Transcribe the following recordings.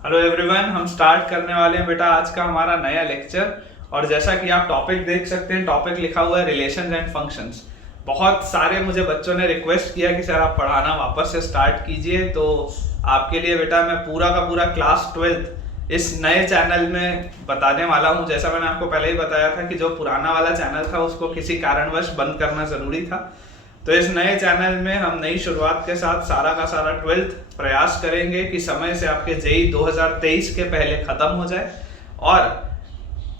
Hello everyone, हम start करने वाले हैं बेटा आज का हमारा नया लेक्चर। और जैसा कि आप टॉपिक देख सकते हैं, टॉपिक लिखा हुआ है रिलेशंस एंड फंक्शंस। बहुत सारे मुझे बच्चों ने रिक्वेस्ट किया कि सर आप पढ़ाना वापस से स्टार्ट कीजिए, तो आपके लिए बेटा मैं पूरा का पूरा क्लास 12 इस नए चैनल में बताने वाला हूँ। जैसा मैंने आपको पहले ही बताया था कि जो पुराना वाला चैनल था उसको किसी कारणवश बंद करना ज़रूरी था, तो इस नए चैनल में हम नई शुरुआत के साथ सारा का सारा 12th प्रयास करेंगे कि समय से आपके जेई 2023 के पहले खत्म हो जाए। और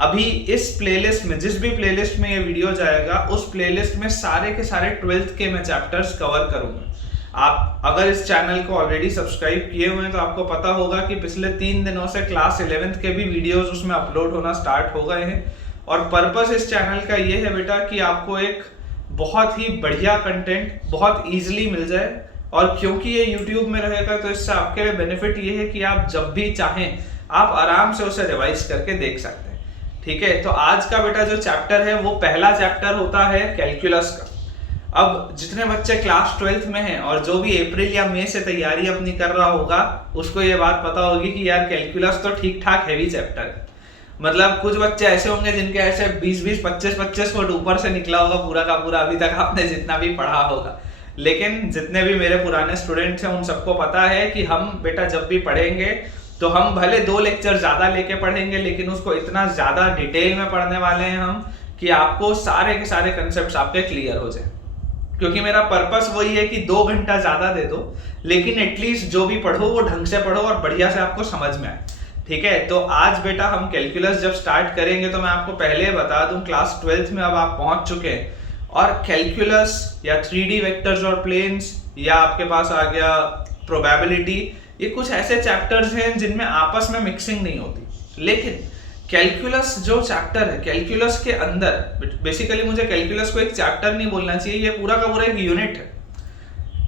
अभी इस प्लेलिस्ट में, जिस भी प्लेलिस्ट में ये वीडियो जाएगा, उस प्लेलिस्ट में सारे के सारे 12th के मैं चैप्टर्स कवर करूंगा। आप अगर इस चैनल को ऑलरेडी सब्सक्राइब किए हुए हैं तो आपको पता होगा कि पिछले 3 दिनों से क्लास 11th के भी वीडियोस उसमें अपलोड होना स्टार्ट हो गए हैं। और पर्पस इस चैनल का ये है बेटा कि आपको एक बहुत ही बढ़िया कंटेंट बहुत इजीली मिल जाए। और क्योंकि ये YouTube में रहेगा तो इससे आपके लिए बेनिफिट ये है कि आप जब भी चाहें आप आराम से उसे रिवाइज करके देख सकते हैं। ठीक है, तो आज का बेटा जो चैप्टर है वो पहला चैप्टर होता है कैलकुलस का। अब जितने बच्चे क्लास 12th में हैं और जो भी अप्रैल या मई से तैयारी अपनी कर रहा होगा उसको ये बात पता होगी कि यार कैलकुलस तो ठीक ठाक हैवी चैप्टर है। मतलब कुछ बच्चे ऐसे होंगे जिनके ऐसे 20-20, 25-25 फुट ऊपर से निकला होगा पूरा का पूरा अभी तक आपने जितना भी पढ़ा होगा। लेकिन जितने भी मेरे पुराने स्टूडेंट्स हैं उन सबको पता है कि हम बेटा जब भी पढ़ेंगे तो हम भले 2 लेक्चर ज्यादा लेके पढ़ेंगे, लेकिन उसको इतना ज्यादा डिटेल में पढ़ने वाले हैं हम कि आपको सारे के सारे कंसेप्ट आपके क्लियर हो जाए। क्योंकि मेरा पर्पस वही है कि 2 घंटा ज्यादा दे दो, लेकिन एटलीस्ट जो भी पढ़ो वो ढंग से पढ़ो और बढ़िया से आपको समझ में आए। ठीक है, तो आज बेटा हम कैलकुलस जब स्टार्ट करेंगे तो मैं आपको पहले बता दूं क्लास 12th में अब आप पहुंच चुके हैं और कैलकुलस या 3D वेक्टर्स और प्लेन्स या आपके पास आ गया प्रोबेबिलिटी, ये कुछ ऐसे चैप्टर्स हैं जिनमें आपस में मिक्सिंग नहीं होती। लेकिन कैलकुलस जो चैप्टर है, कैलकुलस के अंदर बेसिकली मुझे कैलकुलस को एक चैप्टर नहीं बोलना चाहिए, ये पूरा का पूरा एक यूनिट है,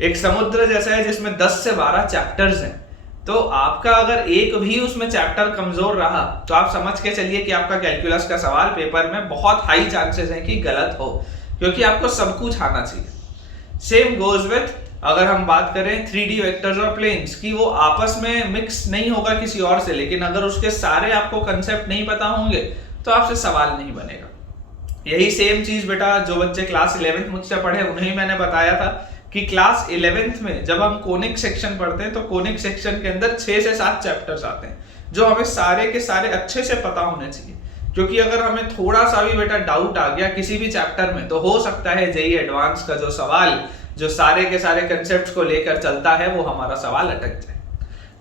एक समुद्र जैसा है जिसमें 10 से 12 चैप्टर्स हैं। तो आपका अगर एक भी उसमें चैप्टर कमजोर रहा तो आप समझ के चलिए कि आपका कैलकुलस का सवाल पेपर में बहुत हाई चांसेस हैं कि गलत हो, क्योंकि आपको सब कुछ आना चाहिए। सेम गोज विथ अगर हम बात करें 3D वेक्टर्स और प्लेन्स की, वो आपस में मिक्स नहीं होगा किसी और से, लेकिन अगर उसके सारे आपको कंसेप्ट नहीं पता होंगे तो आपसे सवाल नहीं बनेगा। यही सेम चीज बेटा जो बच्चे क्लास 11th मुझसे पढ़े उन्हें मैंने बताया था कि क्लास 11th में जब हम कोनिक सेक्शन पढ़ते हैं तो कोनिक सेक्शन के अंदर 6 से 7 चैप्टर्स आते हैं जो हमें सारे के सारे अच्छे से पता होने चाहिए। क्योंकि अगर हमें थोड़ा सा भी बेटा डाउट आ गया किसी भी चैप्टर में तो हो सकता है जेईई एडवांस का जो सवाल जो सारे के सारे कंसेप्ट्स को लेकर चलता है वो हमारा सवाल अटक जाए।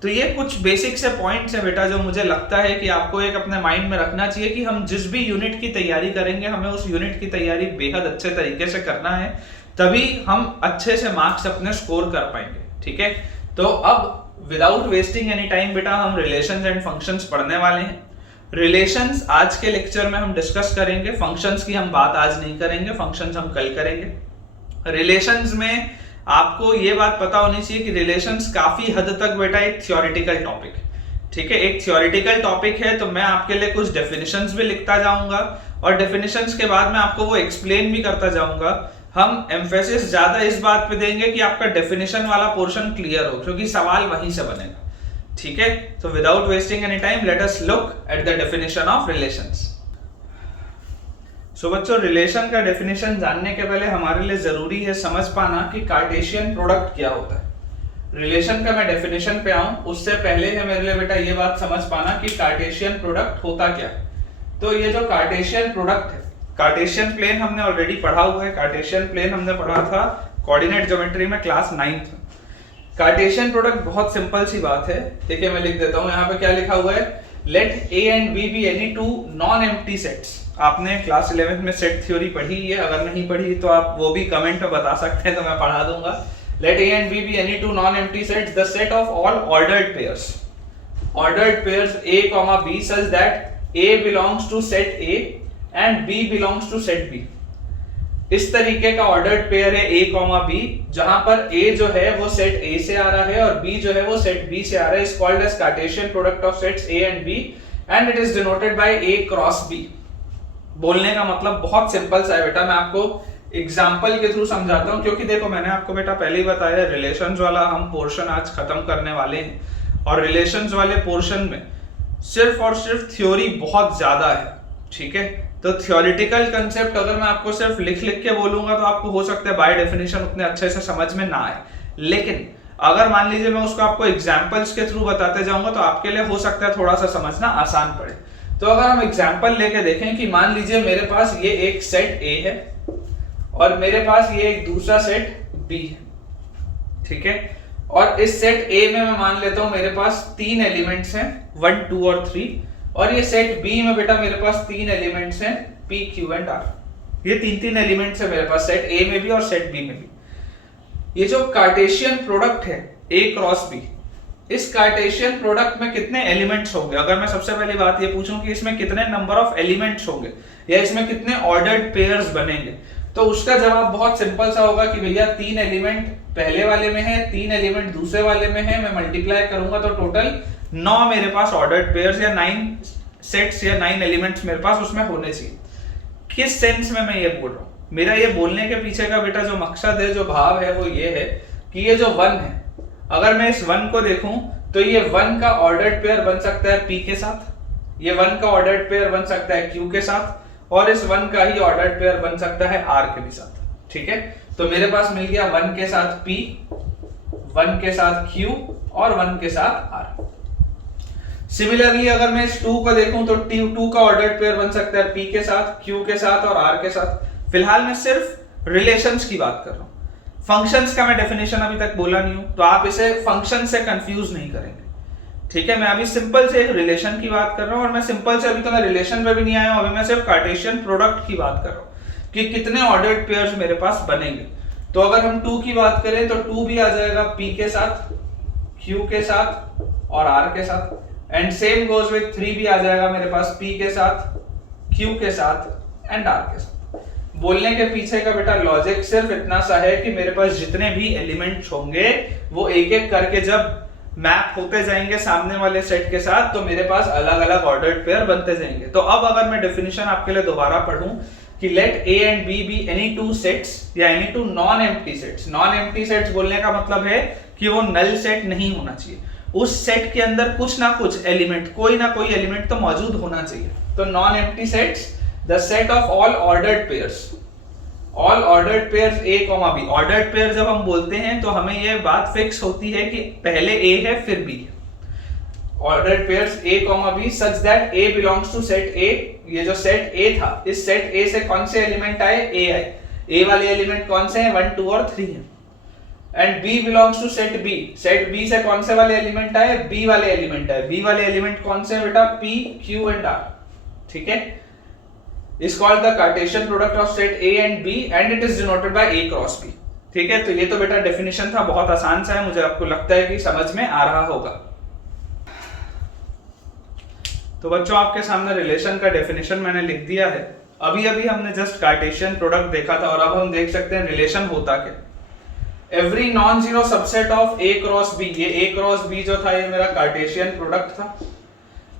तो ये कुछ बेसिक से पॉइंट्स है बेटा जो मुझे लगता है कि आपको एक अपने माइंड में रखना चाहिए कि हम जिस भी यूनिट की तैयारी करेंगे हमें उस यूनिट की तैयारी बेहद अच्छे तरीके से करना है, तभी हम अच्छे से मार्क्स अपने स्कोर कर पाएंगे। ठीक है, तो अब विदाउट वेस्टिंग एनी टाइम बेटा हम रिलेशंस एंड फंक्शंस पढ़ने वाले हैं। रिलेशंस आज के लेक्चर में हम डिस्कस करेंगे, फंक्शंस की हम बात आज नहीं करेंगे, फंक्शंस हम कल करेंगे। रिलेशंस में आपको ये बात पता होनी चाहिए कि रिलेशंस काफी हद तक बेटा एक थ्योरेटिकल टॉपिक है। ठीक है, एक थ्योरेटिकल टॉपिक है, तो मैं आपके लिए कुछ डेफिनेशंस भी लिखता जाऊंगा और डेफिनेशंस के बाद मैं आपको वो एक्सप्लेन भी करता जाऊंगा। हम एम्फेसिस ज्यादा इस बात पे देंगे कि आपका डेफिनेशन वाला पोर्शन क्लियर हो, क्योंकि सवाल वहीं से बनेगा। ठीक है, तो without wasting any time let us look at the definition of relations. So बच्चों, रिलेशन का डेफिनेशन जानने के पहले हमारे लिए जरूरी है समझ पाना कि कार्टेशियन प्रोडक्ट क्या होता है। रिलेशन का मैं डेफिनेशन पे आऊं उससे पहले है मेरे लिए बेटा ये बात समझ पाना कि कार्टेशियन प्रोडक्ट होता क्या है। तो ये जो कार्टेशियन प्रोडक्ट है, कार्टेशियन प्लेन हमने ऑलरेडी पढ़ा हुआ है। कार्टेशियन प्लेन हमने पढ़ा था कोऑर्डिनेट ज्योमेट्री में क्लास 9th में। कार्टेशियन प्रोडक्ट बहुत सिंपल सी बात है। ठीक है, मैं लिख देता हूं यहाँ पे क्या लिखा हुआ है, let A and B be any two non empty sets. आपने क्लास 11th में सेट थ्योरी पढ़ी है, अगर नहीं पढ़ी तो आप वो भी कमेंट में बता सकते हैं तो मैं पढ़ा दूंगा। Let A and B be any two non empty sets, the set of all ordered pairs, ordered pairs a, b such that a belongs to set A and b belongs to set B। इस तरीके का ordered pair है a, b, जहां पर a जो है वो set A से आ रहा है और b जो है वो सेट B से आ रहा है। Is called as Cartesian product of sets A and B and it is denoted by A cross B। बोलने का मतलब बहुत सिंपल सा है बेटा, मैं आपको एग्जाम्पल के थ्रू समझाता हूँ। क्योंकि देखो मैंने आपको बेटा पहले ही बताया रिलेशंस वाला हम पोर्शन आज खत्म करने वाले हैं और रिलेशंस वाले पोर्शन में सिर्फ और सिर्फ थ्योरी बहुत ज्यादा है, ठीक है। तो थ्योरेटिकल कंसेप्ट अगर मैं आपको सिर्फ लिख लिख के बोलूंगा तो आपको हो सकता है बाय डेफिनेशन उतने अच्छे से समझ में ना आए, लेकिन अगर मान लीजिए मैं उसको आपको एग्जाम्पल्स के थ्रू बताते जाऊंगा तो आपके लिए हो सकता है थोड़ा सा समझना आसान पड़े। तो अगर हम एग्जाम्पल लेके देखें कि मान लीजिए मेरे पास ये एक सेट ए है और मेरे पास ये एक दूसरा सेट बी है, ठीक है। और इस सेट ए में मैं मान लेता हूं मेरे पास 3 एलिमेंट्स हैं 1, 2 और 3, और ये सेट बी में बेटा मेरे पास 3 एलिमेंट्स हैं P, Q एंड R। ये 3 एलिमेंट्स है मेरे पास सेट ए में भी और सेट बी में भी। ये जो कार्टेशियन प्रोडक्ट है A क्रॉस B, इस कार्टेशियन प्रोडक्ट में कितने एलिमेंट्स होंगे? अगर मैं सबसे पहली बात ये पूछूं कि इसमें कितने नंबर ऑफ एलिमेंट्स होंगे या इसमें कितने ऑर्डर्ड पेयर्स बनेंगे, तो उसका जवाब बहुत सिंपल सा होगा कि भैया 3 एलिमेंट पहले वाले में है, 3 एलिमेंट दूसरे वाले में है, मैं मल्टीप्लाई करूंगा तो टोटल 9 मेरे पास ऑर्डर्ड पेयर्स या 9 सेट्स या 9 एलिमेंट्स मेरे पास उसमें होने चाहिए। किस सेंस में मैं ये बोल रहा हूँ? मेरा ये बोलने के पीछे का बेटा जो मकसद है, जो भाव है, वो ये है कि ये जो 1 है, अगर मैं इस 1 को देखूं तो ये 1 का ऑर्डर्ड पेयर बन सकता है P के साथ, ये 1 का ऑर्डर्ड पेयर बन सकता है Q के साथ, और इस 1 का ही ऑर्डर्ड पेयर बन सकता है R के भी साथ, ठीक है। तो मेरे पास मिल गया 1 के साथ P, 1 के साथ Q और 1 के साथ R। सिमिलरली अगर मैं इस 2 को देखूं तो 2 का ऑर्डर्ड पेयर बन सकता है P के साथ, Q के साथ और R के साथ। फिलहाल मैं सिर्फ रिलेशंस की बात कर रहा हूं, फंक्शंस का मैं डेफिनेशन अभी तक बोला नहीं हूं, तो आप इसे फंक्शन से कंफ्यूज नहीं करेंगे, ठीक है। मैं अभी सिंपल से एक रिलेशन की बात कर रहा हूं, और मैं सिंपल से अभी तो मैं रिलेशन पे भी नहीं आया हूं, अभी मैं सिर्फ कार्टेशियन प्रोडक्ट की बात कर रहा हूं कि कितने ऑर्डर्ड पेयर्स मेरे पास बनेंगे। तो अगर हम 2 की बात करें तो 2 भी आ जाएगा P के साथ, Q के साथ और R के साथ, एंड सेम गोज विद 3 भी आ जाएगा मेरे पास P के साथ, Q के साथ एंड R के साथ। बोलने के पीछे का बेटा लॉजिक सिर्फ इतना सा है कि मेरे पास जितने भी एलिमेंट्स होंगे वो एक एक करके जब मैप होते जाएंगे सामने वाले सेट के साथ तो मेरे पास अलग अलग ऑर्डर्ड पेयर बनते जाएंगे। तो अब अगर मैं डेफिनेशन आपके लिए दोबारा पढ़ूं कि let A and B B any 2 sets या any 2 non empty sets. Non empty sets बोलने का मतलब है कि वो नल सेट नहीं होना चाहिए, उस सेट के अंदर कुछ ना कुछ एलिमेंट, कोई ना कोई एलिमेंट तो मौजूद होना चाहिए। तो non empty sets, the set of all ordered pairs, all ordered pairs A, B। Ordered pair जब हम बोलते हैं तो हमें ये बात फिक्स होती है कि पहले A है फिर B। Ordered pairs A, B such that A belongs to set A। ये जो सेट A था, इस सेट A से कौन से एलिमेंट आए? A आए। A वाले एलिमेंट कौन से हैं? 1, 2 और 3 हैं। And B belongs to set B। Set B से कौन से वाले एलिमेंट आए? B वाले एलिमेंट आए। B वाले एलिमेंट कौन से हैं बेटा? P, Q एंड R, ठीक है। is called the Cartesian product of set A and B and it is denoted by A cross B, ठीक है। तो ये तो बेटा डेफिनेशन था, बहुत आसान सा है, मुझे आपको लगता है कि समझ में आ रहा होगा। तो बच्चों आपके सामने रिलेशन का डेफिनेशन मैंने लिख दिया है। अभी अभी हमने जस्ट कार्टेशियन प्रोडक्ट देखा था और अब हम देख सकते हैं रिलेशन होता क्या। Every non zero subset of A cross B, ये A क्रॉस B जो था ये मेरा कार्टेशियन प्रोडक्ट था।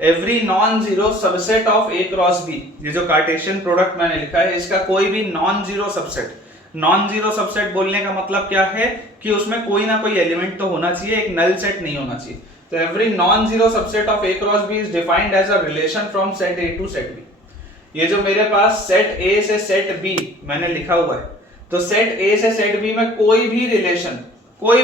Every non zero subset of A cross B, ये जो कार्टेशियन प्रोडक्ट मैंने लिखा है इसका कोई भी non zero subset, non zero subset बोलने का मतलब क्या है कि उसमें कोई ना कोई एलिमेंट तो होना चाहिए, एक नल सेट नहीं होना चाहिए। तो every non zero subset of A cross B is defined as a relation from set A to set B। ये जो मेरे पास सेट A से सेट B मैंने लिखा हुआ है, तो सेट A से सेट B में कोई भी रिलेशन, कोई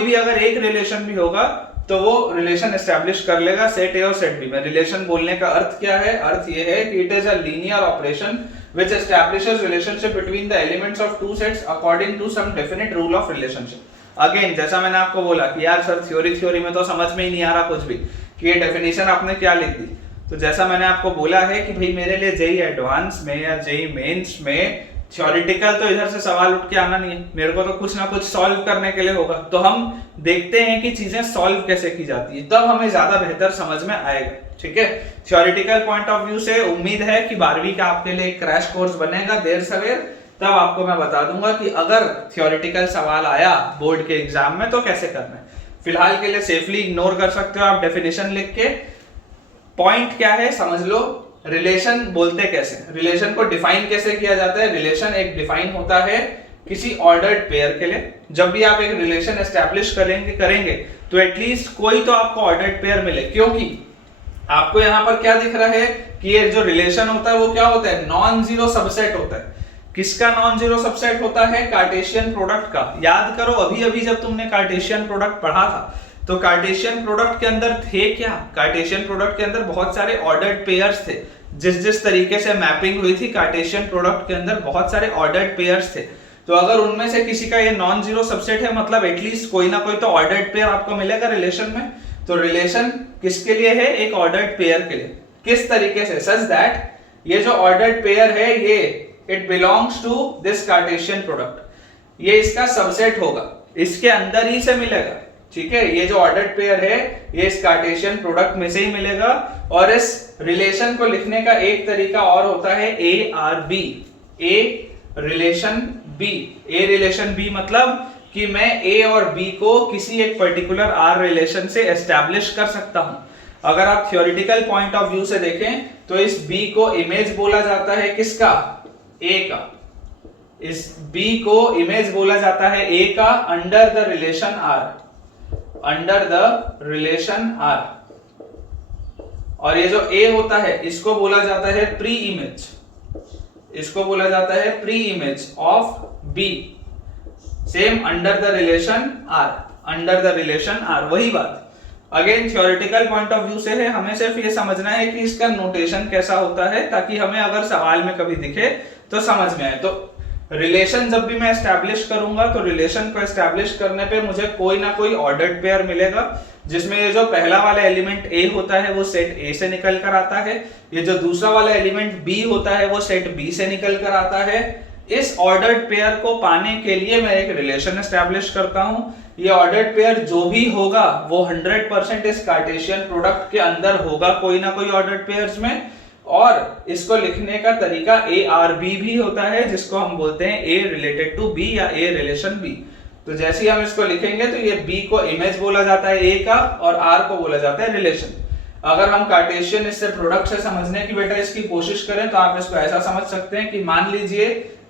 भी अगर एक रिलेशन भी होगा तो वो रिलेशन एस्टैब्लिश कर लेगा सेट A और सेट B में। रिलेशन बोलने का अर्थ क्या है? अर्थ ये है कि it is a linear operation which establishes relationship between the elements of two sets according to some definite rule of relationship. Again जैसा मैंने आपको बोला कि यार सर थ्योरी में तो समझ में ही नहीं आ रहा कुछ भी कि ये डेफिनेशन आपने क्या लिख दी। तो जैसा मैंने आपको बोला है कि भाई मेरे लिए जेई एडवांस में या जेई मेंस में थ्योरेटिकल तो इधर से सवाल उठ के आना नहीं है, मेरे को तो कुछ ना कुछ सॉल्व करने के लिए होगा। तो हम देखते हैं कि चीजें सॉल्व कैसे की जाती है, तब हमें ज्यादा बेहतर समझ में आएगा, ठीक है। थ्योरेटिकल पॉइंट ऑफ व्यू से उम्मीद है कि 12वीं का आपके लिए एक क्रैश कोर्स बनेगा देर सवेर, तब आपको मैं बता दूंगा कि अगर थ्योरेटिकल सवाल आया बोर्ड के एग्जाम में तो कैसे करना है। फिलहाल के लिए सेफली इग्नोर कर सकते हो आप डेफिनेशन लिख के। पॉइंट क्या है समझ लो, रिलेशन बोलते कैसे, रिलेशन को डिफाइन कैसे किया जाता है। रिलेशन एक डिफाइन होता है किसी ऑर्डर्ड पेयर के लिए। जब भी आप एक रिलेशन एस्टैब्लिश करेंगे तो एटलीस्ट कोई तो आपको ऑर्डर्ड पेयर मिले, क्योंकि आपको यहाँ पर क्या दिख रहा है कि ये जो रिलेशन होता है वो क्या होता है, नॉन जीरो सबसेट होता है। किसका नॉन जीरो सबसेट होता है, कार्टेशियन प्रोडक्ट का। याद करो अभी अभी जब तुमने कार्टेशियन प्रोडक्ट पढ़ा था तो कार्टेशियन प्रोडक्ट के अंदर थे क्या, कार्टेशियन प्रोडक्ट के अंदर बहुत सारे ऑर्डर्ड पेयर्स थे। जिस तरीके से मैपिंग हुई थी कार्टेशियन प्रोडक्ट के अंदर बहुत सारे ऑर्डर्ड पेयर्स थे। तो अगर उनमें से किसी का ये नॉन जीरो सबसेट है मतलब एटलीस्ट कोई ना कोई तो ऑर्डर्ड पेयर आपको मिलेगा रिलेशन में। तो रिलेशन किसके लिए है, एक ऑर्डर्ड पेयर के लिए। किस तरीके से, सच दैट ये जो ऑर्डर्ड पेयर है ये it belongs to this Cartesian product, ये इसका सबसेट होगा, इसके अंदर ही से मिलेगा। ठीक है, ये जो ऑर्डर्ड पेयर है ये इस कार्टेशियन प्रोडक्ट में से ही मिलेगा। और इस रिलेशन को लिखने का एक तरीका और होता है A R B, A relation B. A relation B मतलब कि मैं ए और बी को किसी एक पर्टिकुलर आर रिलेशन से एस्टैब्लिश कर सकता हूं। अगर आप थ्योरेटिकल पॉइंट ऑफ व्यू से देखें तो इस बी को इमेज बोला जाता है किसका, ए का। इस बी को इमेज बोला जाता है ए का under the relation R, under the relation R. और ये जो ए होता है इसको बोला जाता है प्री इमेज, इसको बोला जाता है pre image of B, same under the relation R, under the relation R. वही बात again theoretical point of view से है, हमें सिर्फ ये समझना है कि इसका नोटेशन कैसा होता है ताकि हमें अगर सवाल में कभी दिखे तो समझ में आए। तो रिलेशन जब भी मैं एस्टैब्लिश करूंगा तो रिलेशन को एस्टैब्लिश करने पे मुझे कोई ना कोई ऑर्डर्ड पेयर मिलेगा, जिसमें ये जो पहला वाला एलिमेंट ए होता है वो सेट ए से निकल कर आता है, ये जो दूसरा वाला एलिमेंट बी होता है वो सेट बी से निकल कर आता है। इस ऑर्डर्ड पेयर को पाने के लिए मैं एक रिलेशन एस्टैब्लिश करता हूं। ये ऑर्डर्ड पेयर जो भी होगा वो 100% इस कार्टेशियन प्रोडक्ट के अंदर होगा, कोई ना कोई ऑर्डर्ड पेयर्स में। और इसको लिखने का तरीका ए आर बी भी होता है, जिसको हम बोलते हैं ए रिलेटेड टू बी या ए रिलेशन बी। तो जैसे ही हम इसको लिखेंगे तो ये बी को इमेज बोला जाता है ए का और आर को बोला जाता है रिलेशन। अगर हम कार्टेशियन इससे प्रोडक्ट से समझने की बेटा इसकी कोशिश करें तो आप इसको ऐसा समझ सकते हैं कि मान लीजिए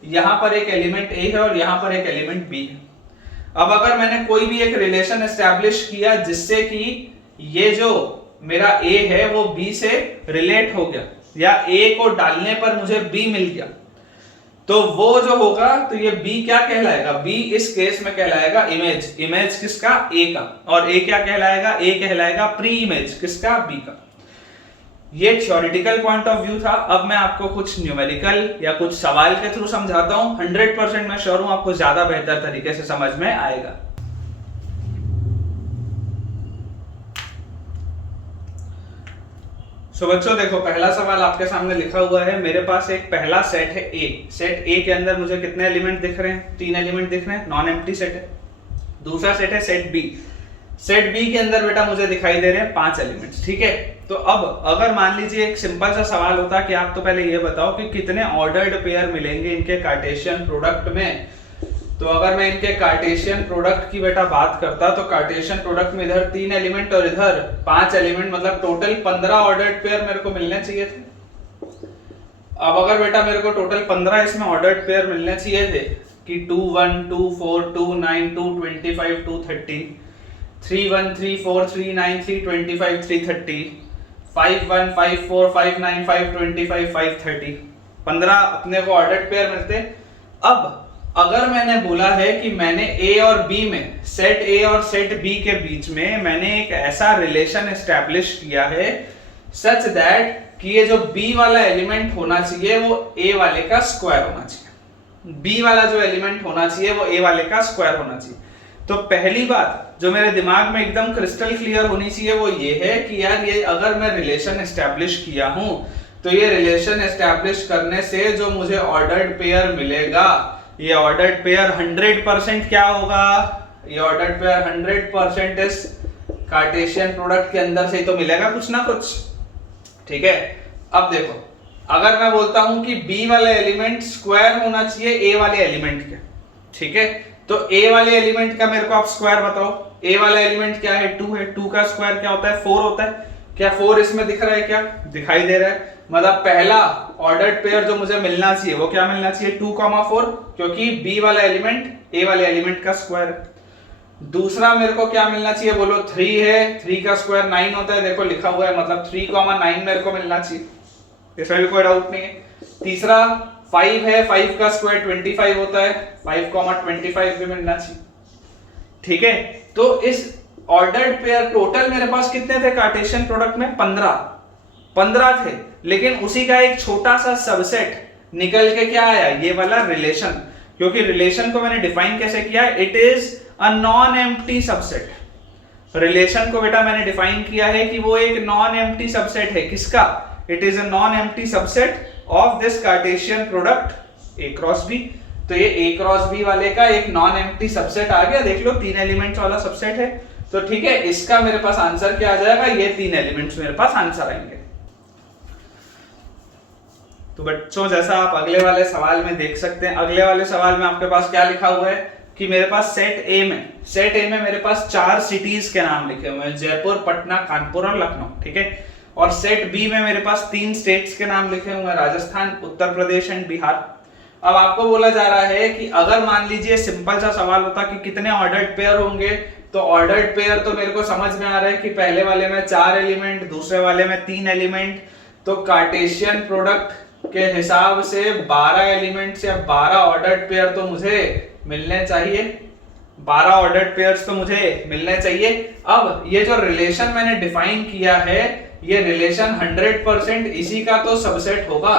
यहां पर एक एलिमेंट ए है और यहां पर एक एलिमेंट बी है। अब अगर मैंने कोई भी एक रिलेशन एस्टैब्लिश किया जिससे कि ये जो मेरा ए है वो बी से रिलेट हो गया या ए को डालने पर मुझे बी मिल गया, तो वो जो होगा तो ये बी क्या कहलाएगा, बी इस केस में कहलाएगा इमेज। इमेज किसका, ए का। और ए क्या कहलाएगा, ए कहलाएगा प्री इमेज किसका, बी का। ये थ्योरेटिकल पॉइंट ऑफ व्यू था। अब मैं आपको कुछ न्यूमेरिकल या कुछ सवाल के थ्रू समझाता हूं। 100% मैं श्योर हूं आपको ज्यादा बेहतर तरीके से समझ में आएगा। तो बच्चों देखो, पहला सवाल आपके सामने लिखा हुआ है। मेरे पास एक पहला सेट है ए। सेट ए के अंदर मुझे कितने एलिमेंट दिख रहे हैं, 3 एलिमेंट दिख रहे हैं, नॉन एम्प्टी सेट है। दूसरा सेट है सेट बी। सेट बी के अंदर बेटा मुझे दिखाई दे रहे हैं 5 एलिमेंट्स। ठीक है, तो अब अगर मान लीजिए एक सिंपल सा सवाल होता कि आप तो पहले ये बताओ कि कितने ऑर्डर्ड पेयर मिलेंगे इनके कार्टेशियन प्रोडक्ट में। तो अगर मैं इनके कार्टेशियन प्रोडक्ट की बेटा बात करता तो कार्टेशियन प्रोडक्ट में इधर 3 एलिमेंट और इधर 5 एलिमेंट, मतलब टोटल 15 ऑर्डर्ड पेयर मेरे को मिलने चाहिए थे। अब अगर बेटा मेरे को टोटल 15 इसमें ऑर्डर्ड पेयर मिलने चाहिए थे कि 2 1 2 4 2 9 2 25 2 30, 3 1 3 4 3 9 3 25 3 30, 5 1 5 4 5 9 5 25 5 30, 15 अपने को ऑर्डर्ड पेयर मिलते। अब अगर मैंने बोला है कि मैंने ए और बी में, सेट ए और सेट बी के बीच में मैंने एक ऐसा रिलेशन एस्टैब्लिश किया है सच दैट कि ये जो बी वाला एलिमेंट होना चाहिए वो ए वाले का स्क्वायर होना चाहिए, बी वाला जो एलिमेंट होना चाहिए वो ए वाले का स्क्वायर होना चाहिए। तो पहली बात जो मेरे दिमाग में एकदम क्रिस्टल क्लियर होनी चाहिए वो ये है कि यार ये अगर मैं रिलेशन एस्टैब्लिश किया हूं तो ये रिलेशन एस्टैब्लिश करने से जो मुझे ऑर्डर्ड पेयर मिलेगा, ये ऑर्डर्ड पेयर 100% क्या होगा, ये ऑर्डर्ड पेयर 100% इस कार्टेशियन प्रोडक्ट के अंदर से ही तो मिलेगा कुछ ना कुछ। ठीक है, अब देखो अगर मैं बोलता हूं कि बी वाला एलिमेंट स्क्वायर होना चाहिए ए वाले एलिमेंट के, ठीक है, तो ए वाले एलिमेंट का मेरे को आप स्क्वायर बताओ। ए वाला एलिमेंट क्या है, 2 है, 2 का स्क्वायर क्या होता है, 4 होता है। क्या 4 इसमें दिख रहा है, क्या दिखाई दे रहा है? मतलब पहला ऑर्डर्ड पेयर जो मुझे मिलना चाहिए वो क्या मिलना चाहिए, 2, 4, क्योंकि बी वाला एलिमेंट ए वाले एलिमेंट का स्क्वायर है। दूसरा मेरे को क्या मिलना चाहिए बोलो, 3 है, 3 का स्क्वायर 9 होता है, देखो लिखा हुआ है, मतलब 3,9 मेरे को मिलना चाहिए, इसमें भी कोई डाउट नहीं है। तीसरा 5 है, 5 का स्क्वायर 25 होता है, 5,25 भी मिलना चाहिए। ठीक है, तो इस ऑर्डर्ड पेयर टोटल मेरे पास कितने थे कार्टेशियन प्रोडक्ट में, 15 थे, लेकिन उसी का एक छोटा सा सबसेट निकल के क्या आया, ये वाला रिलेशन। क्योंकि रिलेशन को मैंने डिफाइन कैसे किया, it is a non empty subset. Relation को बेटा मैंने डिफाइन किया है कि वो एक नॉन एम्प्टी सबसेट है, किसका, it is a non empty subset of this Cartesian product A cross B। तो ये A क्रॉस B वाले का एक नॉन एम्प्टी सबसेट आ गया, देख लो 3 एलिमेंट्स वाला सबसेट है। तो ठीक है, इसका मेरे पास आंसर क्या आ जाएगा, ये 3 एलिमेंट्स मेरे पास आंसर आएंगे। तो बच्चों जैसा आप अगले वाले सवाल में देख सकते हैं, अगले वाले सवाल में आपके पास क्या लिखा हुआ है कि मेरे पास सेट ए में मेरे पास 4 सिटीज के नाम लिखे हुए हैं, जयपुर, पटना, कानपुर और लखनऊ। ठीक है, और सेट बी में मेरे पास 3 स्टेट्स के नाम लिखे हुए हैं, राजस्थान, उत्तर प्रदेश एंड बिहार। अब आपको बोला जा रहा है कि अगर मान लीजिए सिंपल सा सवाल होता कि कितने ऑर्डर्ड पेयर होंगे, तो ऑर्डर्ड पेयर तो मेरे को समझ में आ रहा है कि पहले वाले में 4 एलिमेंट, दूसरे वाले में 3 एलिमेंट, तो कार्टेशियन प्रोडक्ट के हिसाब से 12 एलिमेंट्स या 12 ऑर्डर्ड पेयर तो मुझे मिलने चाहिए, 12 ऑर्डर्ड पेयर्स तो मुझे मिलने चाहिए। अब ये जो रिलेशन मैंने डिफाइन किया है, ये रिलेशन 100% इसी का तो सबसेट होगा,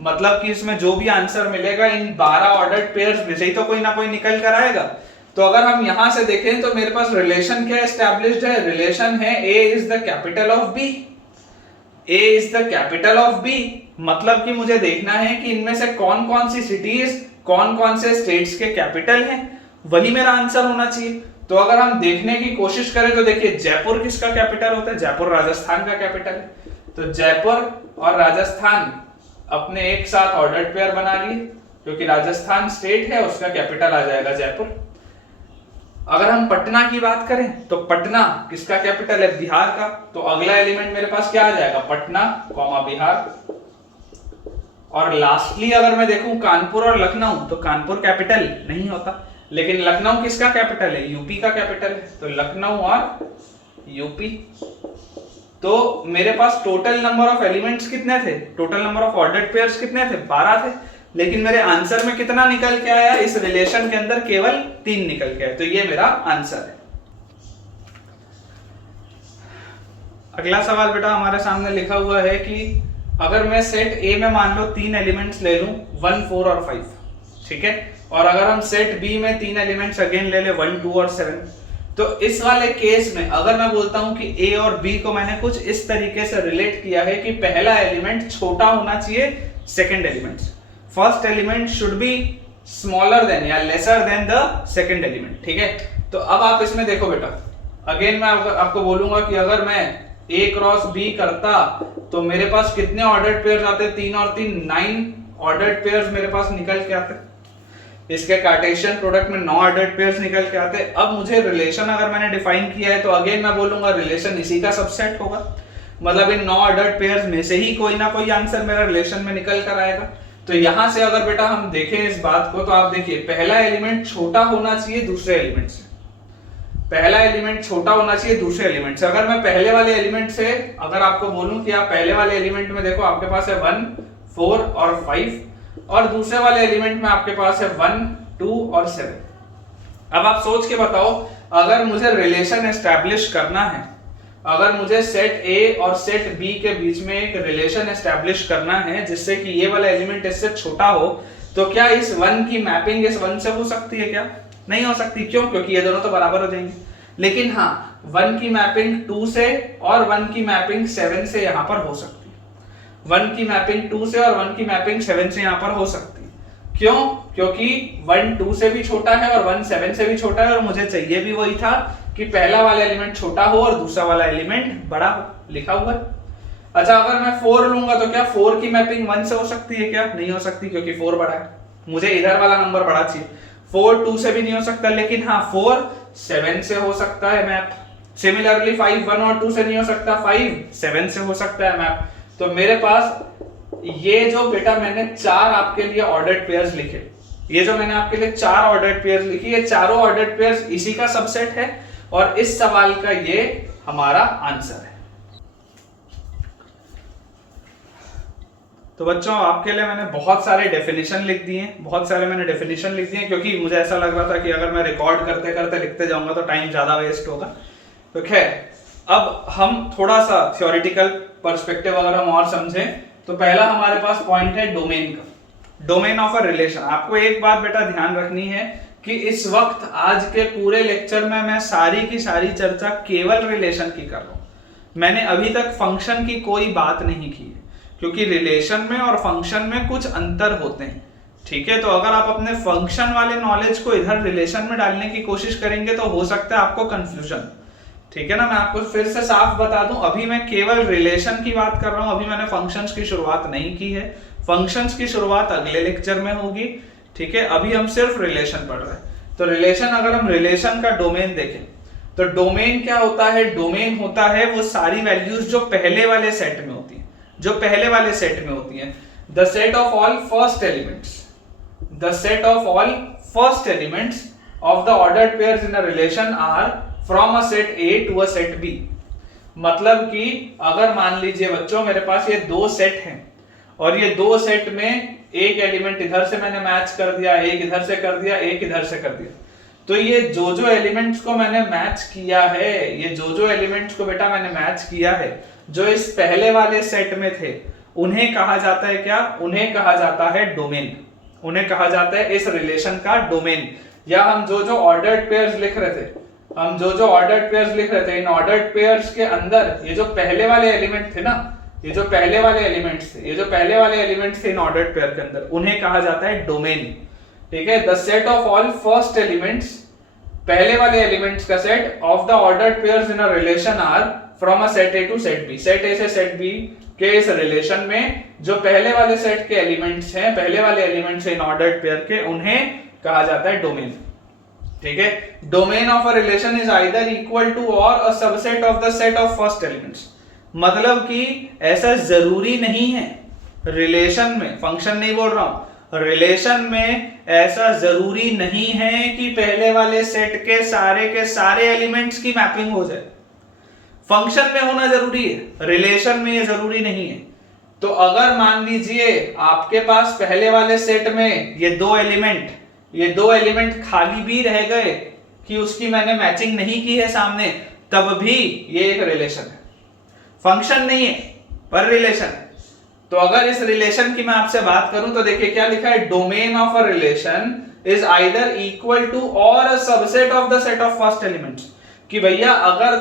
मतलब कि इसमें जो भी आंसर मिलेगा इन 12 ऑर्डर्ड पेयर्स में से ही तो कोई ना कोई निकल कर आएगा। तो अगर हम यहां से देखें तो मेरे पास रिलेशन क्या एस्टैब्लिश्ड है, रिलेशन है A is the capital of B, A is the capital of B, मतलब कि मुझे देखना है कि इनमें से कौन कौन सी सिटीज, कौन कौन से स्टेट्स के कैपिटल हैं, वही मेरा आंसर होना चाहिए। तो अगर हम देखने की कोशिश करें तो देखिए जयपुर किसका कैपिटल होता है, जयपुर राजस्थान का कैपिटल है, तो जयपुर और राजस्थान अपने एक साथ ऑर्डर्ड पेयर बना लिए, क्योंकि राजस्थान स्टेट है उसका कैपिटल आ जाएगा जयपुर। अगर हम पटना की बात करें तो पटना किसका कैपिटल है, बिहार का, तो अगला एलिमेंट मेरे पास क्या आ जाएगा, पटना कॉमा बिहार। और लास्टली अगर मैं देखूं कानपुर और लखनऊ, तो कानपुर कैपिटल नहीं होता, लेकिन लखनऊ किसका कैपिटल है, यूपी का कैपिटल है, तो लखनऊ और यूपी। तो मेरे पास टोटल नंबर ऑफ एलिमेंट्स कितने थे, total number of ordered pairs कितने थे, 12 थे, लेकिन मेरे आंसर में कितना निकल के आया, इस रिलेशन के अंदर केवल 3 निकल के आया, तो ये मेरा आंसर है। अगला सवाल बेटा हमारे सामने लिखा हुआ है कि अगर मैं सेट ए में मान लो 3 एलिमेंट्स ले लूं 1, 4 और 5, ठीक है, और अगर हम सेट बी में 3 एलिमेंट्स अगेन ले ले 1, 2 और 7, तो इस वाले केस में अगर मैं बोलता हूं कि ए और बी को मैंने कुछ इस तरीके से रिलेट किया है कि पहला एलिमेंट छोटा होना चाहिए second element, first element should be smaller than या lesser than the second element. ठीक है, तो अब आप इसमें देखो बेटा, अगेन मैं आपको बोलूंगा कि अगर मैं ए क्रॉस बी करता तो मेरे पास कितने ऑर्डर्ड पेयर्स आते, 3 और 3 9 ऑर्डर्ड पेयर्स मेरे पास निकल के आते, इसके कार्टेशियन प्रोडक्ट में 9 ऑर्डर्ड पेयर्स निकल के आते। अब मुझे रिलेशन अगर मैंने डिफाइन किया है तो अगेन मैं बोलूंगा रिलेशन इसी का सबसेट होगा, मतलब इन 9 ऑर्डर्ड पेयर्स में से ही कोई ना कोई आंसर मेरा रिलेशन में निकल कर आएगा। तो यहां से अगर बेटा हम देखें इस बात को, तो आप देखिए पहला एलिमेंट छोटा होना चाहिए दूसरे एलिमेंट से, पहला एलिमेंट छोटा होना चाहिए दूसरे एलिमेंट से। अगर मैं पहले वाले एलिमेंट से अगर आपको बोलूं कि आप पहले वाले एलिमेंट में देखो आपके पास है 1, 4 और 5, और दूसरे वाले एलिमेंट में आपके पास है 1, 2 और 7। अब आप सोच के बताओ, अगर मुझे रिलेशन एस्टैब्लिश करना है, अगर मुझे सेट ए और सेट बी के बीच में एक रिलेशन एस्टैब्लिश करना है जिससे कि ये वाला एलिमेंट इससे छोटा हो, तो क्या इस 1 की मैपिंग इस 1 से हो सकती है क्या? नहीं हो सकती। क्यों? क्योंकि ये दोनों तो बराबर हो जाएंगे। लेकिन हाँ, 1 की मैपिंग 2 से और 1 की मैपिंग 7 से यहां पर हो सकती है, 1 की मैपिंग 2 से और 1 की मैपिंग 7 से यहां पर हो सकती है। क्यों? क्योंकि 1 2 से भी छोटा है और 1 7 से भी छोटा है, और मुझे चाहिए भी वही था कि पहला वाला एलिमेंट छोटा हो और दूसरा वाला एलिमेंट बड़ा हो, लिखा हुआ है। अच्छा, अगर मैं 4 लूंगा तो क्या 4 की मैपिंग 1 से हो सकती है क्या? नहीं हो सकती, क्योंकि 4 बड़ा है, मुझे इधर वाला नंबर बड़ा चाहिए। 4 2 से भी नहीं हो सकता, लेकिन हाँ 4 7 से हो सकता है मैप। सिमिलरली 5 1 और 2 से नहीं हो सकता, 5 7 से हो सकता है मैप। तो मेरे पास ये जो बेटा मैंने 4 आपके लिए ऑर्डर्ड पेयर्स लिखे, ये जो मैंने आपके लिए 4 ऑर्डर्ड पेयर्स लिखी, ये चारों ऑर्डर्ड पेयर्स इसी का सबसेट है और इस सवाल का ये हमारा आंसर है। तो बच्चों आपके लिए मैंने बहुत सारे डेफिनेशन लिख दिए क्योंकि मुझे ऐसा लग रहा था कि अगर मैं रिकॉर्ड करते करते लिखते जाऊंगा तो टाइम ज्यादा वेस्ट होगा। तो खैर अब हम थोड़ा सा थ्योरेटिकल पर्सपेक्टिव अगर हम और समझें तो पहला हमारे पास पॉइंट है डोमेन का, डोमेन ऑफ अ रिलेशन। आपको एक बात बेटा ध्यान रखनी है कि इस वक्त आज के पूरे लेक्चर में मैं सारी की सारी चर्चा केवल रिलेशन की कर रहा हूं। मैंने अभी तक फंक्शन की कोई बात नहीं की है, क्योंकि रिलेशन में और फंक्शन में कुछ अंतर होते हैं। ठीक है, तो अगर आप अपने फंक्शन वाले नॉलेज को इधर रिलेशन में डालने की कोशिश करेंगे तो हो सकता है आपको कंफ्यूजन। ठीक है ना, मैं आपको फिर से साफ बता दूं, अभी मैं केवल रिलेशन की बात कर रहा हूं, अभी मैंने फंक्शंस की शुरुआत नहीं की है। फंक्शंस की शुरुआत अगले लेक्चर में होगी। ठीक है, अभी हम सिर्फ रिलेशन पढ़ रहे हैं। तो रिलेशन, अगर हम रिलेशन का डोमेन देखें तो डोमेन क्या होता है? डोमेन होता है वो सारी वैल्यूज जो पहले वाले सेट में होती हैं, the set of all first elements of the ordered pairs in a relation R from a set A to a set B। मतलब कि अगर मान लीजिए बच्चों मेरे पास ये दो सेट हैं और ये दो सेट में एक एलिमेंट इधर से मैंने मैच कर दिया, एक इधर से कर दिया, एक इधर से कर दिया, तो ये जो एलिमेंट्स को मैंने मैच किया है, ये जो एलिमेंट्स को बेटा मैंने मैच किया है जो इस पहले वाले सेट में थे, उन्हें कहा जाता है क्या? उन्हें कहा जाता है डोमेन। उन्हें कहा जाता है इस रिलेशन का डोमेन। या हम जो ऑर्डर्ड पेयर्स लिख रहे थे, इन ऑर्डर्ड पेयर्स के अंदर ये जो पहले वाले एलिमेंट थे ना, ये जो पहले वाले एलिमेंट्स थे इन ऑर्डर्ड पेयर के अंदर, उन्हें कहा जाता है डोमेन। ठीक है, the set of all first elements, पहले वाले एलिमेंट्स का set of the ordered pairs in a relation R from a set A to set B। Set A से सेट B के इस रिलेशन में जो पहले वाले सेट के एलिमेंट्स हैं, पहले वाले एलिमेंट्स इन ऑर्डर्ड पेयर के, उन्हें कहा जाता है डोमेन। ठीक है, domain of a relation is either equal to or a subset of the set of first elements. मतलब कि ऐसा जरूरी नहीं है रिलेशन में, फंक्शन नहीं बोल रहा हूं, रिलेशन में ऐसा जरूरी नहीं है कि पहले वाले सेट के सारे एलिमेंट्स की मैपिंग हो जाए। फंक्शन में होना जरूरी है, रिलेशन में ये जरूरी नहीं है। तो अगर मान लीजिए आपके पास पहले वाले सेट में ये दो एलिमेंट खाली भी रह गए कि उसकी मैंने मैचिंग नहीं की है सामने, तब भी ये एक रिलेशन है, फंक्शन नहीं है पर रिलेशन है। तो अगर इस रिलेशन की मैं आपसे बात करूं तो देखिए क्या लिखा है, domain of a relation is either equal to or a subset of the set of first elements. कि भैया अगर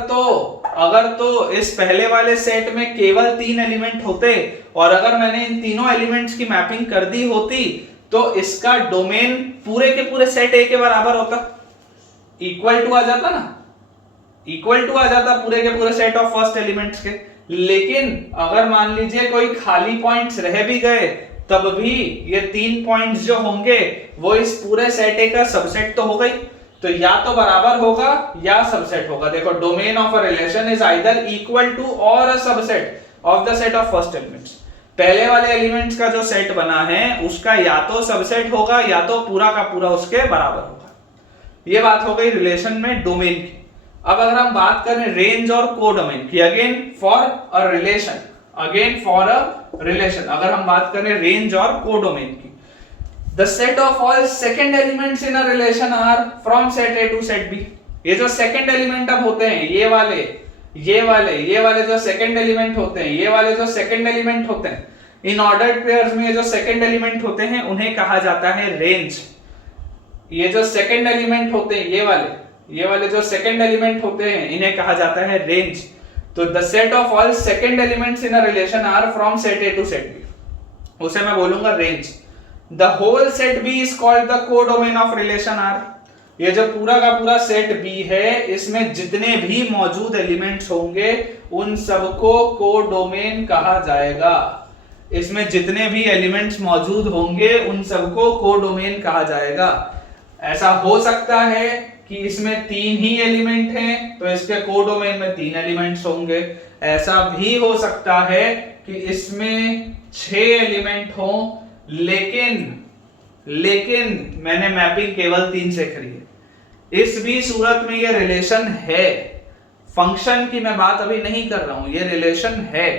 तो इस पहले वाले सेट में केवल 3 एलिमेंट होते और अगर मैंने इन तीनों एलिमेंट्स की मैपिंग कर दी होती तो इसका डोमेन पूरे के पूरे सेट A के बराबर होता, इक्वल टू आ जाता पूरे के पूरे सेट ऑफ फर्स्ट एलिमेंट्स के। लेकिन अगर मान लीजिए कोई खाली पॉइंट्स रह भी गए तब भी ये 3 पॉइंट्स जो होंगे वो इस पूरे सेट A का सबसेट तो हो गई, तो या तो बराबर होगा या सबसेट होगा। देखो, domain of a relation is either equal to or a subset of the set of first elements. पहले वाले एलिमेंट्स का जो सेट बना है उसका या तो सबसेट होगा या तो पूरा का पूरा उसके बराबर होगा। ये बात हो गई रिलेशन में डोमेन की। अब अगर हम बात करें रेंज और कोडोमेन की, अगेन फॉर अ रिलेशन, अगर हम बात करें रेंज और कोडोमेन की, the set of all second elements in a relation R from set A to set B। ये जो सेकंड एलिमेंट अब होते हैं, ये वाले जो सेकंड एलिमेंट होते हैं इन ऑर्डर्ड पेयर्स में, ये जो सेकंड एलिमेंट होते हैं उन्हें कहा जाता है रेंज। ये जो सेकंड एलिमेंट होते हैं, ये वाले जो सेकंड एलिमेंट होते हैं इन्हें कहा जाता है रेंज। तो the set of all second elements in a relation R from set A to set B, उसे मैं बोलूंगा range. The whole set B is called the codomain of relation R। ये जो पूरा का पूरा सेट B है, इसमें जितने भी मौजूद एलिमेंट्स होंगे उन सबको कोडोमेन कहा जाएगा। इसमें जितने भी एलिमेंट्स मौजूद होंगे उन सबको कोडोमेन कहा जाएगा। ऐसा हो सकता है कि इसमें 3 ही एलिमेंट हैं तो इसके कोडोमेन में 3 एलिमेंट्स होंगे। ऐसा भी हो सकता है कि इसमें 6 एलिमेंट हों लेकिन मैंने मैपिंग केवल 3 से करी है। इस भी सूरत में ये रिलेशन है, फंक्शन की मैं बात अभी नहीं कर रहा हूं, ये रिलेशन है,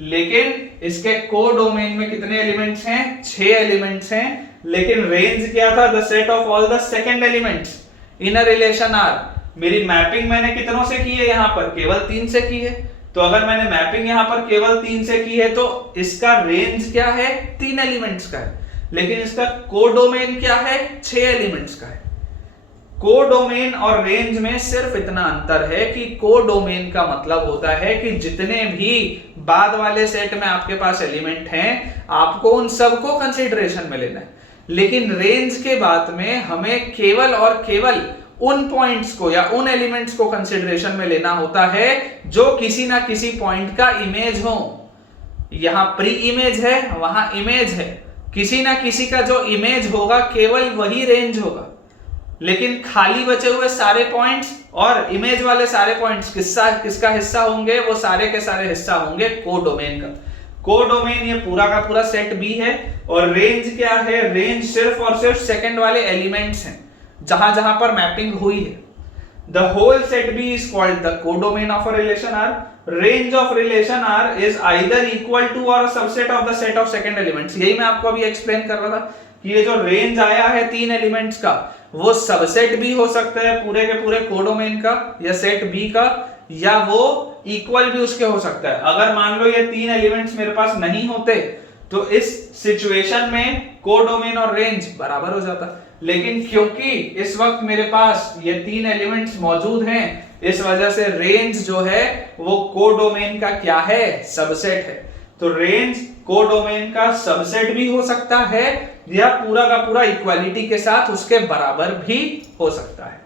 लेकिन इसके कोडोमेन में कितने एलिमेंट्स हैं? 6 एलिमेंट्स हैं। लेकिन रेंज क्या था? The set of all the second elements in a relation R. मेरी मैपिंग मैंने कितनों से की है? यहां पर केवल 3 से की है। तो अगर मैंने मैपिंग यहां पर केवल 3 से की है तो इसका रेंज क्या है? 3 एलिमेंट्स का है। लेकिन इसका कोडोमेन क्या है? 6 एलिमेंट्स का है। कोडोमेन और रेंज में सिर्फ इतना अंतर है कि कोडोमेन का मतलब होता है कि जितने भी बाद वाले सेट में आपके पास एलिमेंट हैं, आपको उन सबको कंसीडरेशन में लेना है। लेकिन रेंज के बात में हमें केवल और केवल उन पॉइंट्स को या उन एलिमेंट्स को कंसीडरेशन में लेना होता है जो किसी ना किसी पॉइंट का इमेज हो। यहां प्री इमेज है, वहां इमेज है, किसी ना किसी का जो इमेज होगा केवल वही रेंज होगा। लेकिन खाली बचे हुए सारे पॉइंट्स और इमेज वाले सारे पॉइंट्स किसका हिस्सा होंगे? वो सारे के सारे हिस्सा होंगे कोडोमेन का। कोडोमेन ये पूरा का पूरा सेट बी है। और रेंज क्या है? रेंज सिर्फ और सिर्फ सेकंड वाले एलिमेंट्स हैं जहां जहां पर मैपिंग हुई है। The whole set B is called the codomain of a relation R. Range of relation R is either equal to or a subset of the set of second elements. यही मैं आपको अभी एक्सप्लेन कर रहा था कि ये जो रेंज आया है 3 एलिमेंट्स का, वो सबसेट भी हो सकता है पूरे के पूरे कोडोमेन का या सेट बी का, या वो इक्वल भी उसके हो सकता है। अगर मान लो ये 3 एलिमेंट्स मेरे पास नहीं होते तो इस सिचुएशन में कोडोमेन और रेंज बराबर हो जाता। लेकिन क्योंकि इस वक्त मेरे पास ये 3 एलिमेंट्स मौजूद हैं, इस वजह से रेंज जो है वो कोडोमेन का क्या है? सबसेट है। तो रेंज कोडोमेन का सबसेट भी हो सकता है या पूरा का पूरा इक्वालिटी के साथ उसके बराबर भी हो सकता है।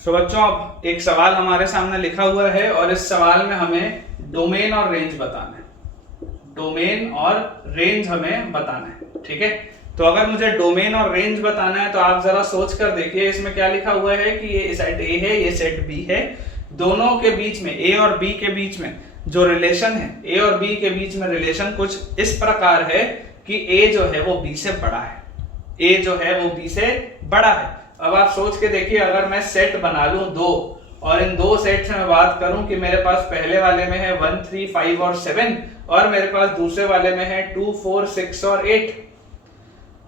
तो बच्चों, अब एक सवाल हमारे सामने लिखा हुआ है और इस सवाल में हमें डोमेन और रेंज बताना है। डोमेन और रेंज हमें बताना है, ठीक है। तो अगर मुझे डोमेन और रेंज बताना है तो आप जरा सोच कर देखिए इसमें क्या लिखा हुआ है कि ये सेट ए है, ये सेट बी है। दोनों के बीच में, ए और बी के बीच में जो रिलेशन है, ए और बी के बीच में रिलेशन कुछ इस प्रकार है कि ए जो है वो बी से बड़ा है। ए जो है वो बी से बड़ा है। अब आप सोच के देखिए, अगर मैं सेट बना लूं 2 और इन 2 सेट से मैं बात करूं कि मेरे पास पहले वाले में है 1, 3, 5 और 7 और मेरे पास दूसरे वाले में है 2, 4, 6 और 8।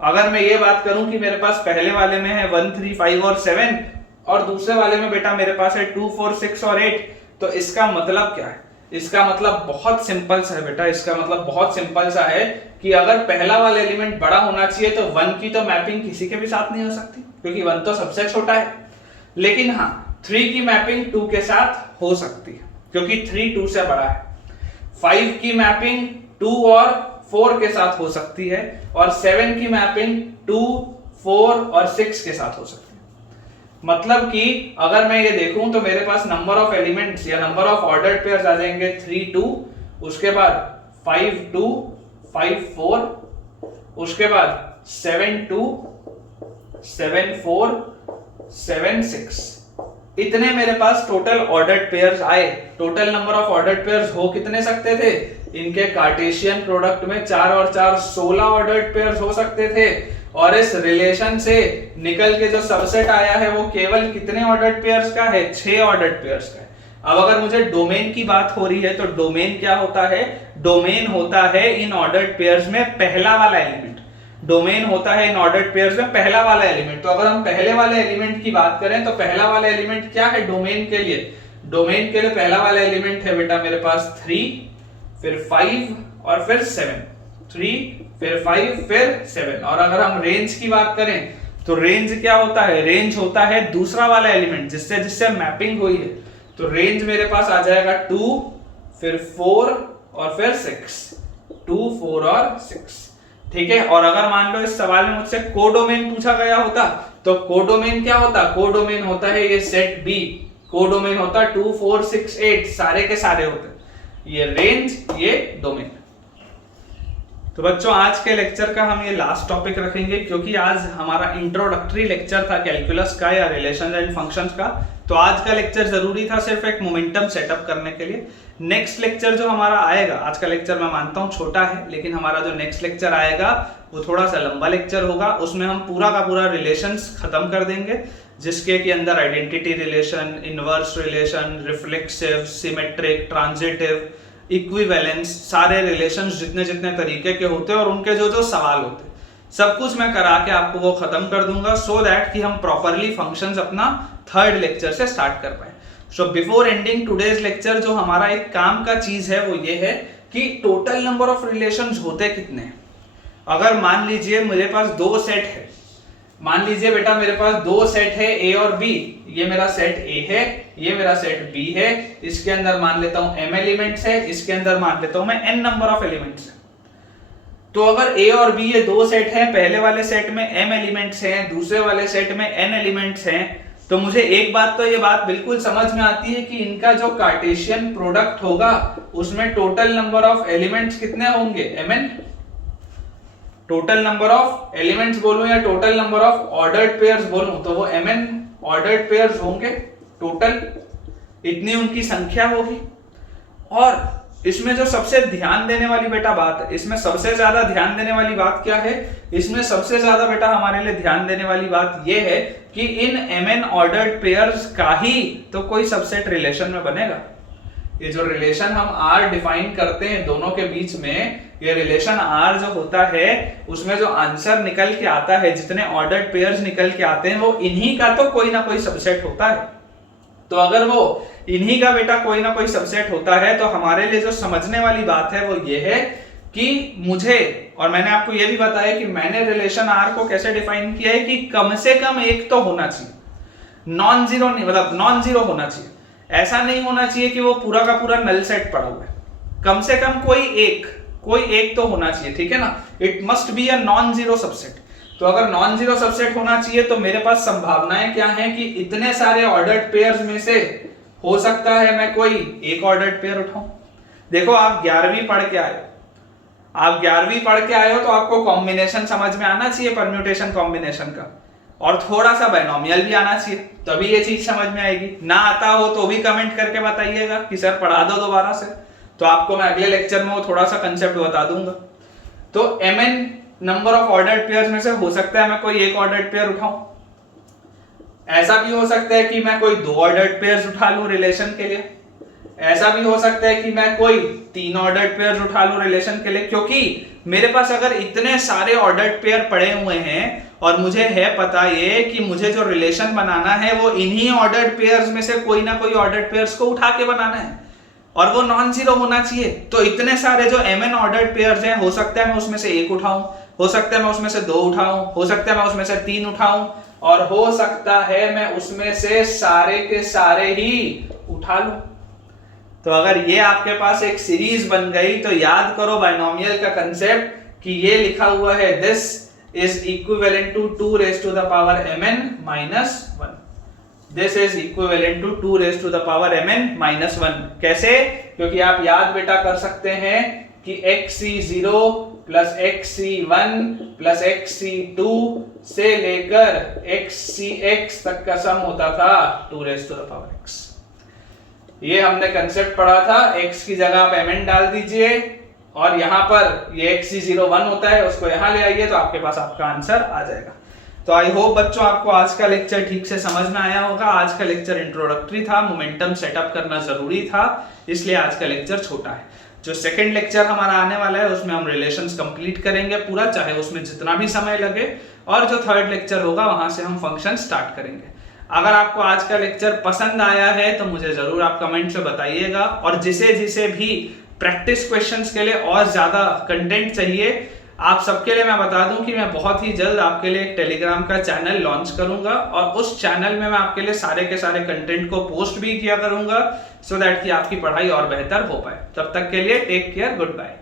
अगर मैं ये बात करूं कि मेरे पास पहले वाले में है 1, 3, 5 और 7 और दूसरे वाले में बेटा मेरे पास है 2, 4, 6 और 8, तो इसका मतलब क्या है? इसका मतलब बहुत सिंपल सा है बेटा। इसका मतलब बहुत सिंपल सा है कि अगर पहला वाला एलिमेंट बड़ा होना चाहिए तो 1 की तो मैपिंग किसी के भी साथ नहीं हो सकती, क्योंकि 1 तो सबसे छोटा है। लेकिन हाँ, 3 की मैपिंग 2 के साथ हो सकती है क्योंकि 3 2 से बड़ा है। 5 की मैपिंग 2 और 4 के साथ हो सकती है और 7 की मैपिंग 2, 4 और 6 के साथ हो सकती है। मतलब कि अगर मैं ये देखूं तो मेरे पास नंबर ऑफ एलिमेंट्स या नंबर ऑफ ऑर्डर्ड पेयर्स आ जाएंगे 3, 2, उसके बाद 5, 2, 5, 4, उसके बाद 7, 2, 7, 4, 7, 6। इतने मेरे पास टोटल ऑर्डर्ड पेयर्स आए। Total number of ordered pairs हो कितने सकते थे? इनके कार्टेशियन प्रोडक्ट में 4 और 4 16 ऑर्डर्ड पेयर्स हो सकते थे। और इस रिलेशन से निकल के जो सबसेट आया है वो केवल कितने ऑर्डर्ड पेयर्स का है? 6 ऑर्डर्ड पेयर्स का है। अब अगर मुझे डोमेन की बात हो रही है तो डोमेन क्या होता है? डोमेन होता है इन ऑर्डर्ड पेयर्स में पहला वाला एलिमेंट। डोमेन होता है इन ऑर्डर्ड पेयर्स में पहला वाला एलिमेंट। तो अगर हम पहले वाले एलिमेंट की बात करें तो पहला वाला एलिमेंट क्या है डोमेन के लिए? डोमेन के लिए पहला वाला एलिमेंट है बेटा मेरे पास 3, फिर 5 और फिर 7। 3, फिर 5, फिर 7। और अगर हम रेंज की बात करें तो रेंज क्या होता है? रेंज होता है दूसरा वाला एलिमेंट जिससे मैपिंग हुई है। तो रेंज मेरे पास आ जाएगा 2, फिर 4 और फिर 6। 2, 4 और 6, ठीक है। और अगर मान लो इस सवाल में मुझसे कोडोमेन पूछा गया होता तो कोडोमेन क्या होता? कोडोमेन होता है ये सेट बी। कोडोमेन होता 2, 4, 6, 8 सारे के सारे होते। ये रेंज, ये डोमेन। तो बच्चों आज के लेक्चर का हम ये लास्ट टॉपिक रखेंगे, क्योंकि आज हमारा इंट्रोडक्टरी लेक्चर था कैलकुलस का या रिलेशंस एंड फंक्शंस का। तो आज का लेक्चर जरूरी था सिर्फ एक मोमेंटम सेटअप करने के लिए। नेक्स्ट लेक्चर जो हमारा आएगा, आज का लेक्चर मैं मानता हूँ छोटा है, लेकिन हमारा जो नेक्स्ट लेक्चर आएगा वो थोड़ा सा लंबा लेक्चर होगा। उसमें हम पूरा का पूरा रिलेशंस खत्म कर देंगे, जिसके के अंदर identity relation, inverse relation, reflexive, symmetric, transitive, equivalence, सारे रिलेशंस जितने जितने तरीके के होते हैं और उनके जो जो सवाल होते हैं सब कुछ मैं करा के आपको वो खत्म कर दूंगा, सो दैट कि हम प्रॉपरली फंक्शंस अपना थर्ड लेक्चर से स्टार्ट कर पाए। So before ending today's lecture जो हमारा एक काम का चीज है वो ये है कि टोटल नंबर ऑफ रिलेशंस होते कितने हैं। अगर मान लीजिए मेरे पास दो सेट है, मान लीजिए बेटा मेरे पास दो सेट है ए और बी, ये मेरा सेट ए है, ये मेरा सेट बी है, इसके अंदर मान लेता हूं m एलिमेंट्स है, इसके अंदर मान लेता हूं मैं n नंबर ऑफ एलिमेंट्स है। तो अगर a और b ये दो सेट हैं, पहले वाले सेट में m एलिमेंट्स हैं, दूसरे वाले सेट में n एलिमेंट्स हैं, तो मुझे एक बात तो ये बात बिल्कुल समझ में आती है कि इनका जो कार्टेशियन प्रोडक्ट होगा उसमें टोटल नंबर ऑफ एलिमेंट्स कितने होंगे, mn। Total number of elements बोलूं या total number of ordered pairs बोलूं तो वो mn ऑर्डर्ड पेयर्स होंगे टोटल, इतनी उनकी संख्या होगी। और इसमें जो सबसे ध्यान देने वाली बेटा बात है, इसमें सबसे ज्यादा ध्यान देने वाली बात क्या है, इसमें सबसे ज्यादा बेटा हमारे लिए ध्यान देने वाली बात यह है कि इन mn ऑर्डर्ड पेयर्स का ही तो कोई सबसेट रिलेशन में बनेगा। ये जो रिलेशन हम R डिफाइन करते हैं दोनों के बीच में, ये रिलेशन R जो होता है उसमें जो आंसर निकल के आता है, जितने ऑर्डर्ड पेयर्स निकल के आते हैं वो इन्हीं का तो कोई ना कोई सबसेट होता है। तो अगर वो इन्हीं का बेटा कोई ना कोई सबसेट होता है तो हमारे लिए जो समझने वाली बात है वो ये है कि मुझे, और मैंने आपको ये भी बताया कि मैंने रिलेशन R को कैसे डिफाइन किया है कि कम से कम एक तो होना चाहिए, नॉन जीरो नहीं, मतलब नॉन जीरो होना चाहिए। ऐसा नहीं होना चाहिए कि वो पूरा का पूरा नल सेट पड़ा हुआ है, कम से कम कोई एक तो होना चाहिए, ठीक है ना। It must be a non zero subset. तो अगर नॉन जीरो सबसेट होना चाहिए तो मेरे पास संभावनाएं क्या हैं कि इतने सारे ऑर्डर्ड पेयर्स में से हो सकता है मैं कोई एक ऑर्डर्ड पेयर उठाऊं। देखो आप 11वीं पढ़ के आए, आप 11वीं पढ़ के आए हो तो आपको कॉम्बिनेशन समझ में आना चाहिए, परम्यूटेशन कॉम्बिनेशन का, और थोड़ा सा बाइनोमियल भी आना चाहिए, तभी ये चीज समझ में आएगी। ना आता हो तो भी कमेंट करके बताइएगा कि सर पढ़ा दो दोबारा से, तो आपको मैं अगले लेक्चर में वो थोड़ा सा कंसेप्ट बता दूंगा। तो mn number of ordered pairs में से हो सकता है मैं कोई एक ऑर्डर्ड पेयर उठाऊं, ऐसा भी हो सकता है कि मैं कोई दो ऑर्डर्ड पेयर्स उठा लूं रिलेशन के लिए, ऐसा भी हो सकता है कि मैं कोई तीन ऑर्डर्ड पेयर्स उठा लूं रिलेशन के लिए, क्योंकि मेरे पास अगर इतने सारे ऑर्डर्ड पेयर पड़े हुए हैं और मुझे है पता ये कि मुझे जो रिलेशन बनाना है वो इन्हीं ऑर्डर्ड पेयर्स में से कोई ना कोई ऑर्डर्ड पेयर्स को उठा के बनाना है और वो नॉन जीरो होना चाहिए। तो इतने सारे जो mn ऑर्डर्ड पेयर्स हैं, हो सकता है मैं उसमें से एक उठाऊं, हो सकता है मैं उसमें से दो उठाऊं, हो सकता है मैं उसमें से तीन उठाऊं, और हो सकता है मैं उसमें से सारे के सारे ही उठा लूं। तो अगर ये आपके पास एक सीरीज बन गई तो याद करो बाइनोमियल का कंसेप्ट कि ये लिखा हुआ है this is equivalent to 2 raised to the power mn minus 1। This is equivalent to 2 raised to the power mn minus 1। कैसे? क्योंकि आप याद बेटा कर सकते हैं कि xc0 plus xc1 plus xc2 से लेकर xcx तक का सम होता था 2 raised to the power x। ये हमने कंसेप्ट पढ़ा था, x की जगह आप mn डाल दीजिए और यहां पर ये xc0 1 होता है, उसको यहां ले आइए तो आपके पास आपका आंसर आ जाएगा। तो आई होप बच्चों आपको आज का लेक्चर ठीक से समझ में आया होगा। आज का लेक्चर इंट्रोडक्टरी था, मोमेंटम सेटअप करना जरूरी था, इसलिए आज का लेक्चर छोटा है। जो सेकंड लेक्चर हमारा आने वाला है उसमें हम रिलेशंस कंप्लीट करेंगे पूरा, चाहे उसमें जितना भी समय लगे, और जो थर्ड लेक्चर होगा वहां से हम फंक्शन स्टार्ट करेंगे। अगर आपको आज का लेक्चर पसंद आया है तो मुझे जरूर आप कमेंट से बताइएगा, और जिसे जिसे भी प्रैक्टिस क्वेश्चंस के लिए और ज्यादा कंटेंट चाहिए, आप सबके लिए मैं बता दूं कि मैं बहुत ही जल्द आपके लिए एक टेलीग्राम का चैनल लॉन्च करूंगा, और उस चैनल में मैं आपके लिए सारे के सारे कंटेंट को पोस्ट भी किया करूंगा, सो दैट कि आपकी पढ़ाई और बेहतर हो पाए। तब तक के लिए टेक केयर, गुड बाय।